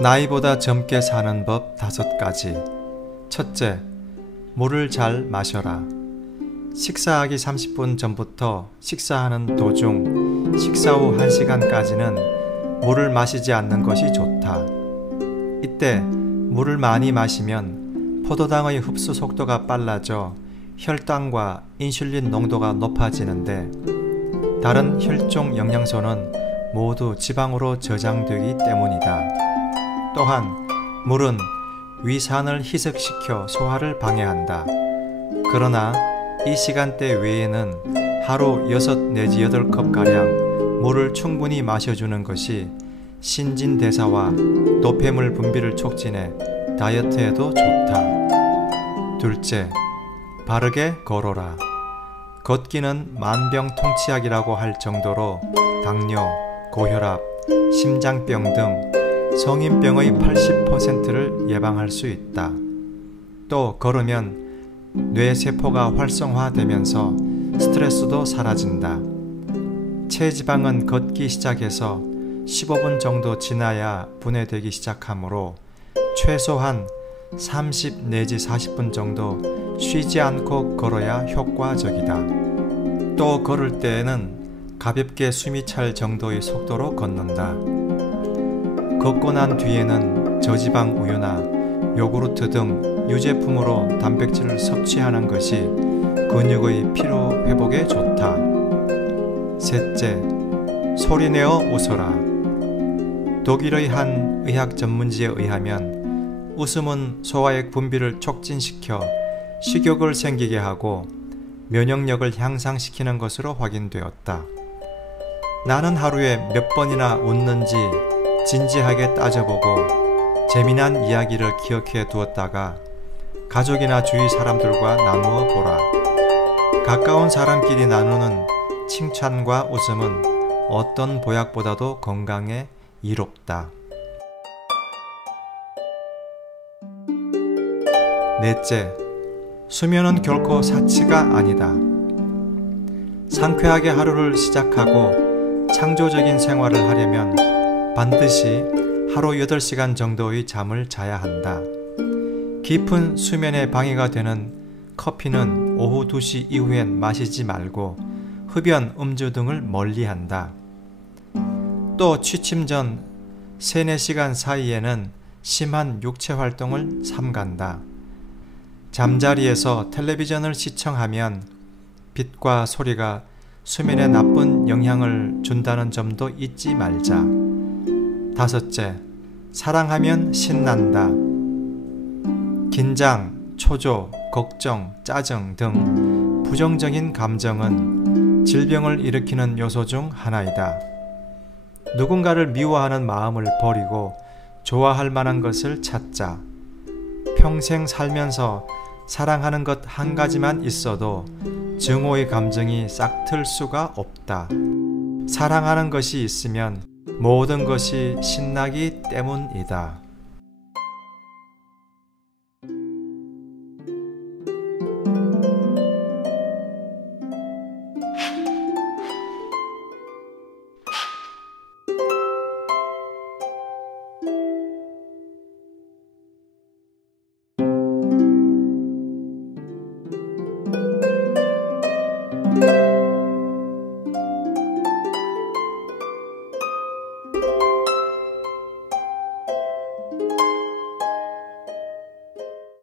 나이보다 젊게 사는 법 다섯 가지. 첫째, 물을 잘 마셔라. 식사하기 30분 전부터 식사하는 도중, 식사 후 1시간까지는 물을 마시지 않는 것이 좋다. 이때 물을 많이 마시면 포도당의 흡수 속도가 빨라져 혈당과 인슐린 농도가 높아지는데 다른 혈종 영양소는 모두 지방으로 저장되기 때문이다. 또한 물은 위산을 희석시켜 소화를 방해한다. 그러나 이 시간대 외에는 하루 6 내지 8컵 가량 물을 충분히 마셔주는 것이 신진대사와 노폐물 분비를 촉진해 다이어트에도 좋다. 둘째, 바르게 걸어라. 걷기는 만병통치약이라고 할 정도로 당뇨, 고혈압, 심장병 등 성인병의 80%를 예방할 수 있다. 또 걸으면 뇌세포가 활성화되면서 스트레스도 사라진다. 체지방은 걷기 시작해서 15분 정도 지나야 분해되기 시작하므로 최소한 30 내지 40분 정도 쉬지 않고 걸어야 효과적이다. 또 걸을 때에는 가볍게 숨이 찰 정도의 속도로 걷는다. 걷고 난 뒤에는 저지방 우유나 요구르트 등 유제품으로 단백질을 섭취하는 것이 근육의 피로 회복에 좋다. 셋째, 소리내어 웃어라. 독일의 한 의학 전문지에 의하면 웃음은 소화액 분비를 촉진시켜 식욕을 생기게 하고 면역력을 향상시키는 것으로 확인되었다. 나는 하루에 몇 번이나 웃는지 진지하게 따져보고 재미난 이야기를 기억해 두었다가 가족이나 주위 사람들과 나누어 보라. 가까운 사람끼리 나누는 칭찬과 웃음은 어떤 보약보다도 건강에 이롭다. 넷째, 수면은 결코 사치가 아니다. 상쾌하게 하루를 시작하고 창조적인 생활을 하려면 반드시 하루 8시간 정도의 잠을 자야 한다. 깊은 수면에 방해가 되는 커피는 오후 2시 이후엔 마시지 말고 흡연, 음주 등을 멀리 한다. 또 취침 전 3, 4시간 사이에는 심한 육체 활동을 삼간다. 잠자리에서 텔레비전을 시청하면 빛과 소리가 수면에 나쁜 영향을 준다는 점도 잊지 말자. 다섯째, 사랑하면 신난다. 긴장, 초조, 걱정, 짜증 등 부정적인 감정은 질병을 일으키는 요소 중 하나이다. 누군가를 미워하는 마음을 버리고 좋아할 만한 것을 찾자. 평생 살면서 사랑하는 것 한 가지만 있어도 증오의 감정이 싹 틀 수가 없다. 사랑하는 것이 있으면 모든 것이 신나기 때문이다.